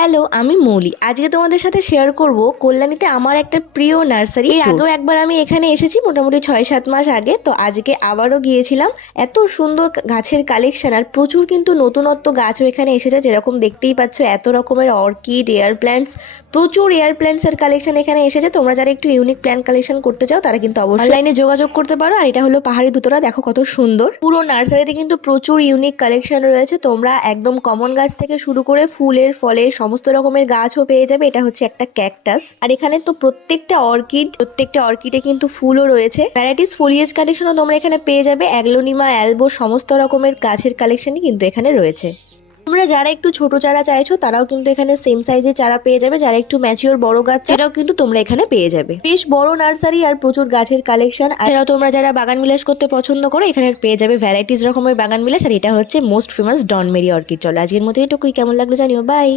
Hello, আমি মৌলি। আজকে তোমাদের সাথে শেয়ার করব কল্যাণীতে আমার একটা প্রিয় নার্সারি। এর আগেও একবার আমি এখানে এসেছি মোটামুটি 6-7 মাস আগে। তো আজকে আবারও গিয়েছিলাম। এত সুন্দর গাছের কালেকশন আর প্রচুর কিন্তু নতুনত্ব গাছও এখানে এসেছে, যেরকম দেখতেই পাচ্ছ এত রকমের অর্কিড, এয়ার প্ল্যান্টস, প্রচুর এয়ার প্ল্যান্টস এর কালেকশন এখানে এসেছে। তোমরা যারা একটু ইউনিক প্ল্যান্ট কালেকশন করতে চাও তারা কিন্তু অবশ্যই অনলাইনে যোগাযোগ করতে পারো। আর এটা হলো পাহাড়ি দুতরা, দেখো কত সুন্দর। পুরো নার্সারিতে কিন্তু প্রচুর ইউনিক কালেকশন রয়েছে। তোমরা একদম কমন গাছ থেকে শুরু করে ফুলের ফলের সমস্ত রকমের গাছও পেয়ে যাবে। এটা হচ্ছে একটা ক্যাকটাস। আর এখানে তো প্রত্যেকটা অর্কিডে কিন্তু ফুলও রয়েছে। ভ্যারাইটিস ফোলিয়েজ কালেকশনও তোমরা এখানে পেয়ে যাবে। অ্যাগলোনিমা, অ্যালবো সমস্ত রকমের গাছের কালেকশনই কিন্তু এখানে রয়েছে। তোমরা যারা একটু ছোট চারা চাইছো তারাও কিন্তু এখানে সেম সাইজের চারা পেয়ে যাবে। যারা একটু ম্যাচিওর বড় গাছ সেটাও কিন্তু তোমরা এখানে পেয়ে যাবে। বেশ বড় নার্সারি আর প্রচুর গাছের কালেকশন। আর তোমরা যারা বাগান বিলাস করতে পছন্দ করো এখানে পেয়ে যাবে ভ্যারাইটিস রকমের বাগান বিলাস। আর এটা হচ্ছে মোস্ট ফেমাস ডন মেরি অর্কিড। চলো আজকের মতো এটুকুই, কেমন লাগলো জানিও, বাই।